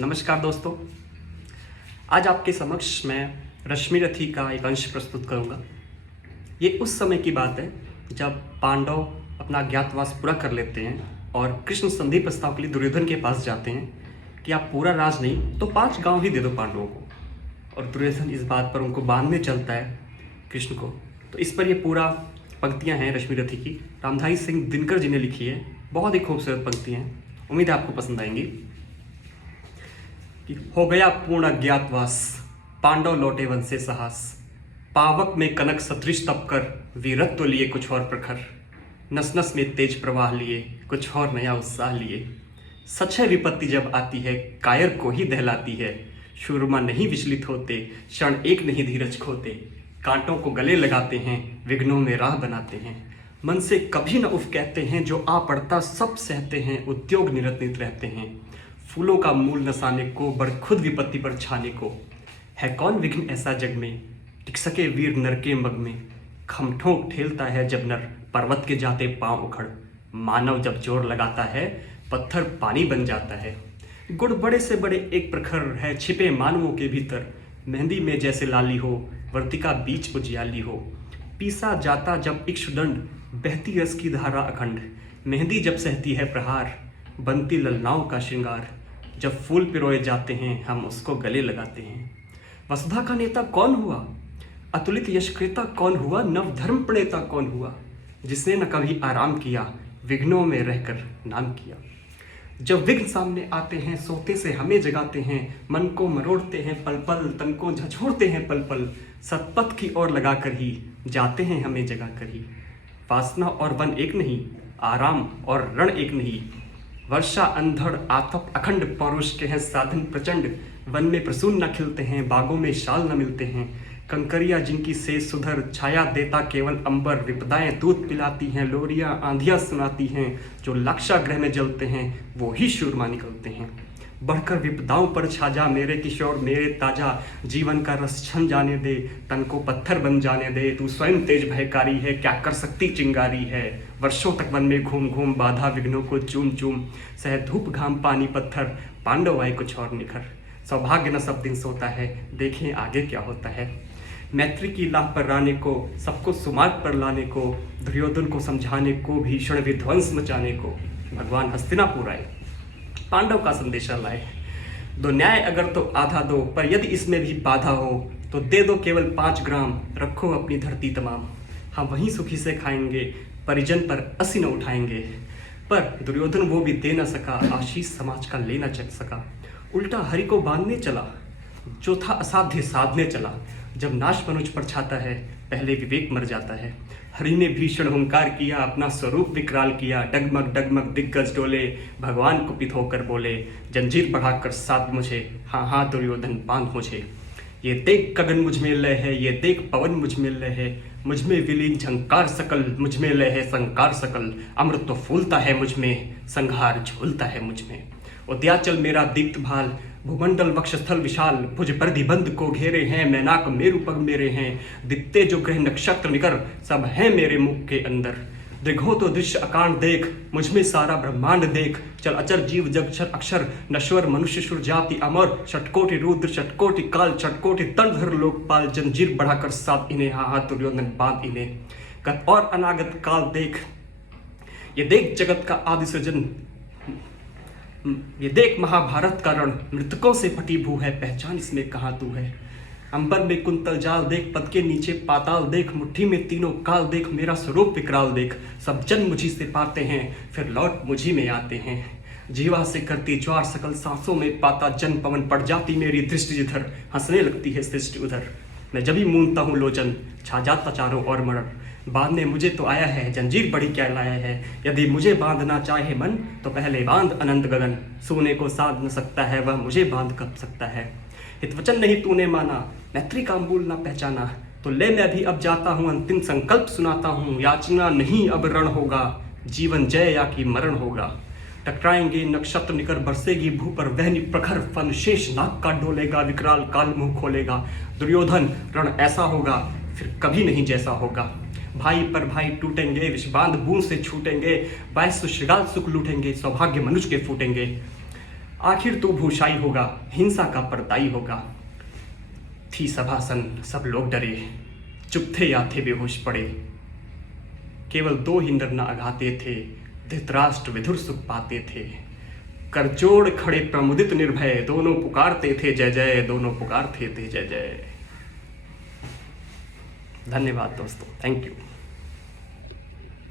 नमस्कार दोस्तों। आज आपके समक्ष मैं रश्मि रथी का एक अंश प्रस्तुत करूंगा। ये उस समय की बात है जब पांडव अपना अज्ञातवास पूरा कर लेते हैं और कृष्ण संधि प्रस्ताव के लिए दुर्योधन के पास जाते हैं कि आप पूरा राज नहीं तो 5 गांव ही दे दो पांडवों को। और दुर्योधन इस बात पर उनको बांधने चलता है कृष्ण को। तो इस पर ये पूरा पंक्तियाँ हैं रश्मि रथी की, रामधारी सिंह दिनकर जी ने लिखी है। बहुत ही खूबसूरत पंक्तियाँ हैं, उम्मीद है आपको पसंद आएंगी। कि हो गया पूर्ण अज्ञातवास, पांडव लौटे वन से साहस, पावक में कनक सदृश तप कर, वीरत्व लिए कुछ और प्रखर, नस नस में तेज प्रवाह लिए, कुछ और नया उत्साह लिए। सच है विपत्ति जब आती है, कायर को ही दहलाती है, शूरमा नहीं विचलित होते, क्षण एक नहीं धीरज खोते, कांटों को गले लगाते हैं, विघ्नों में राह बनाते हैं, मन से कभी न उफ कहते हैं, जो आ पड़ता सब सहते हैं, उद्योग निरत रहते हैं, फूलों का मूल नसाने को, बड़ खुद विपत्ति पर छाने को, है कौन विघ्न ऐसा जग में, टिक सके वीर नर के मग में, खमठोंक ठेलता है जब नर, पर्वत के जाते पांव उखड़, मानव जब जोर लगाता है, पत्थर पानी बन जाता है, गुड़ बड़े से बड़े एक प्रखर है, छिपे मानवों के भीतर, मेहंदी में जैसे लाली हो, वर्तिका बीच उजियाली हो, पीसा जाता जब इक्षुदंड, बहती रस की धारा अखंड, मेहंदी जब सहती है प्रहार, बनती ललनाओं का श्रृंगार, जब फूल पिरोए जाते हैं, हम उसको गले लगाते हैं। वसुधा का नेता कौन हुआ, अतुलित यशक्रेता कौन हुआ, नव धर्म प्रणेता कौन हुआ, जिसने न कभी आराम किया, विघ्नों में रहकर नाम किया। जब विघ्न सामने आते हैं, सोते से हमें जगाते हैं, मन को मरोड़ते हैं पल पल, तन को झंझोड़ते हैं पल पल, सतपथ की ओर लगाकर ही जाते हैं हमें जगाकर ही। वासना और वन एक नहीं, आराम और रण एक नहीं, वर्षा अंधड़ आतप अखंड पौरुष के हैं साधन प्रचंड, वन में प्रसून न खिलते हैं, बागों में शाल न मिलते हैं, कंकरिया जिनकी से सुधर, छाया देता केवल अंबर, विपदाएं दूध पिलाती हैं, लोरियां आंधियां सुनाती हैं, जो लाक्षागृह में जलते हैं वो ही शूरमा निकलते हैं। बढ़कर विपदाओं पर छा जा मेरे किशोर मेरे ताजा, जीवन का रस छन जाने दे, तन को पत्थर बन जाने दे, तू स्वयं तेज भयकारी है, क्या कर सकती चिंगारी है, वर्षों तक वन में घूम घूम, बाधा विघ्नों को चूम चूम, सह धूप घाम पानी पत्थर, पांडव आए कुछ और निखर, सौभाग्य न सब दिन सोता है, देखें आगे क्या होता है। मैत्री की लाह पर राने को, सबको सुमार्ग पर लाने को, दुर्योधन को समझाने को, भीषण विध्वंस मचाने को, भगवान हस्तिनापुर आए, पांडव का संदेशा लाए। दो न्याय अगर तो आधा दो, पर यदि इसमें भी बाधा हो, तो दे दो केवल 5 ग्राम, रखो अपनी धरती तमाम, हम वहीं सुखी से खाएंगे, परिजन पर असी न उठाएंगे। पर दुर्योधन वो भी दे न सका, आशीष समाज का ले न चक सका, उल्टा हरि को बांधने चला, जो था असाध्य साधने चला। जब नाश मनुष्य पर छाता है, पहले विवेक मर जाता है। हरि ने भीषण हुंकार किया, अपना स्वरूप विकराल किया, डगमग डगमग दिग्गज डोले, भगवान कुपित होकर बोले, जंजीर बढ़ाकर साथ मुझे, हाँ हाँ दुर्योधन बांध मुझे। ये देख गगन मुझ में लय है, ये देख पवन मुझ में लय है, मुझ में विलीन झंकार सकल, मुझ में लय है संकार सकल, अमृत तो फूलता है मुझ में, संहार झूलता है मुझ में। उद्याचल मेरा दीप्त भाल, भूमंडल वक्षस्थल विशाल, भुज प्रतिबंध को घेरे हैं, मैनाक मेरु पग मेरे हैं, दिखते जो ग्रह नक्षत्र निकर, सब हैं मेरे मुख के अंदर। दृघो तो दृश्य अकांड देख, मुझ में सारा ब्रह्मांड देख, चल अचर जीव जग क्षर अक्षर, नश्वर मनुष्य सुर जाति अमर, षटकोटि रुद्र षटकोटि काल, षटकोटि तलधर लोकपाल, जंजीर बढ़ाकर साथ इन्हें, हाँ हाँ दुर्योधन बांध इन्हें। गत और अनागत काल देख, ये देख जगत का आदि सृजन, ये देख महाभारत का रण, मृतकों से फटी भू है, पहचान इसमें कहाँ तू है। अंबर में कुंतल जाल देख, पद के नीचे पाताल देख, मुट्ठी में तीनों काल देख, मेरा स्वरूप विकराल देख, सब जन मुझी से पाते हैं, फिर लौट मुझी में आते हैं। जीवा से करती ज्वार, सकल सांसों में पाता जन पवन, पड़ जाती मेरी दृष्टि जिधर, हंसने लगती है सृष्टि उधर। मैं जब ही मूंदता हूँ लोचन, छा जाता चारों और मरण, बांधने मुझे तो आया है, जंजीर बड़ी क्या लाया है, यदि मुझे बांधना चाहे मन, तो पहले बांध अनंत गगन, सोने को साध न सकता है वह, मुझे बांध कब सकता है। हितवचन नहीं तूने माना, मैत्री का मूल ना पहचाना, तो ले मैं भी अब जाता हूँ, अंतिम संकल्प सुनाता हूँ, याचना नहीं अब रण होगा, जीवन जय या कि मरण होगा। टकराएंगे नक्षत्र निकर, बरसेगी भू पर वहनी प्रखर, फन शेष नाग का डोलेगा, विकराल काल मुंह खोलेगा। दुर्योधन रण ऐसा होगा, फिर कभी नहीं जैसा होगा। भाई पर भाई टूटेंगे, विषबांध बूंद से छूटेंगे, बायस श्रृगाल सुख लूटेंगे, सौभाग्य मनुष्य के फूटेंगे। आखिर तू भूषाई होगा, हिंसा का परदाई होगा। थी सभासन, सब लोग डरे, चुप थे या थे बेहोश पड़े। केवल 2 ही नर न अघाते थे, धृतराष्ट्र विधुर सुख पाते थे। करजोड़ खड़े प्रमुदित निर्भय, दोनों पुकारते थे जय जय, दोनों पुकारते थे जय जय। धन्यवाद दोस्तों, थैंक यू।